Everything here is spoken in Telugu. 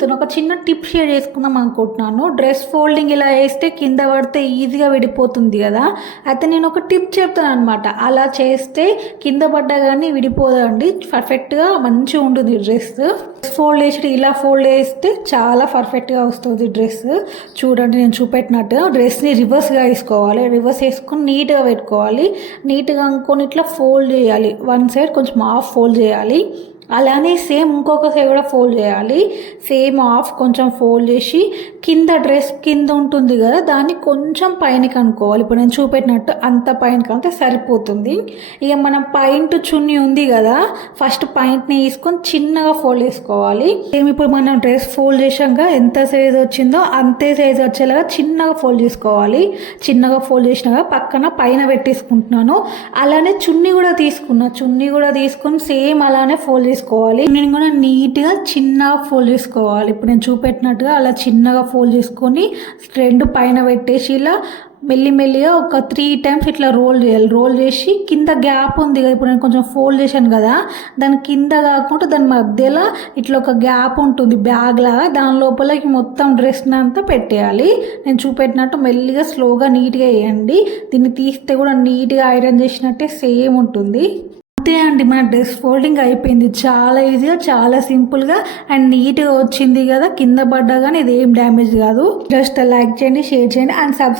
మీతో ఒక చిన్న టిప్ షేర్ చేసుకుందాం అనుకుంటున్నాను. డ్రెస్ ఫోల్డింగ్ ఇలా వేస్తే కింద పడితే ఈజీగా విడిపోతుంది కదా. అయితే నేను ఒక టిప్ చెప్తాను అనమాట. అలా చేస్తే కింద పడ్డా కానీ విడిపోదండి, పర్ఫెక్ట్గా మంచిగా ఉంటుంది డ్రెస్. ఫోల్డ్ చేసి ఇలా ఫోల్డ్ చేస్తే చాలా పర్ఫెక్ట్గా వస్తుంది డ్రెస్. చూడండి నేను చూపెట్టినట్టు డ్రెస్ని రివర్స్గా వేసుకోవాలి. రివర్స్ వేసుకొని నీట్గా పెట్టుకోవాలి. నీట్గా అనుకొని ఇట్లా ఫోల్డ్ చేయాలి. వన్ సైడ్ కొంచెం హాఫ్ ఫోల్డ్ చేయాలి. అలానే సేమ్ ఇంకొక సైడ్ కూడా ఫోల్డ్ చేయాలి. సేమ్ హాఫ్ కొంచెం ఫోల్డ్ చేసి కింద డ్రెస్ కింద ఉంటుంది కదా దాన్ని కొంచెం పైనకి అనుకోవాలి. ఇప్పుడు నేను చూపెట్టినట్టు అంత పైనకి అంతే సరిపోతుంది. ఇక మనం పాయింట్ చున్నీ ఉంది కదా, ఫస్ట్ పాయింట్ని తీసుకొని చిన్నగా ఫోల్డ్ చేసుకోవాలి. సేమ్ ఇప్పుడు మనం డ్రెస్ ఫోల్డ్ చేసాక ఎంత సైజ్ వచ్చిందో అంతే సైజ్ వచ్చేలాగా చిన్నగా ఫోల్డ్ చేసుకోవాలి. చిన్నగా ఫోల్డ్ చేసినాక పక్కన పైన పెట్టేసుకుంటున్నాను. అలానే చున్నీ కూడా తీసుకొని సేమ్ అలానే ఫోల్డ్ చేసుకోవాలి. నేను కూడా నీట్గా చిన్నగా ఫోల్డ్ చేసుకోవాలి. ఇప్పుడు నేను చూపెట్టినట్టుగా అలా చిన్నగా ఫోల్డ్ చేసుకొని రెండు పైన పెట్టేసి ఇలా మెల్లిమెల్లిగా ఒక 3 టైమ్స్ ఇట్లా రోల్ చేయాలి. రోల్ చేసి కింద గ్యాప్ ఉంది కదా, ఇప్పుడు నేను కొంచెం ఫోల్డ్ చేశాను కదా, దాని కింద కాకుండా దాని మధ్యలో ఇట్లా ఒక గ్యాప్ ఉంటుంది బ్యాగ్ లాగా, దాని లోపలకి మొత్తం డ్రెస్ని అంతా పెట్టేయాలి. నేను చూపెట్టినట్టు మెల్లిగా స్లోగా నీట్గా వేయండి. దీన్ని తీస్తే కూడా నీట్గా ఐరన్ చేసినట్టే సేమ్ ఉంటుంది. అంతే అండి, మన డ్రెస్ ఫోల్డింగ్ అయిపోయింది. చాలా ఈజీగా, చాలా సింపుల్గా అండ్ నీట్గా వచ్చింది కదా. కింద పడ్డా కానీ ఇది ఏం డ్యామేజ్ కాదు. జస్ట్ లైక్ చేయండి, షేర్ చేయండి అండ్ సబ్స్క్రైబ్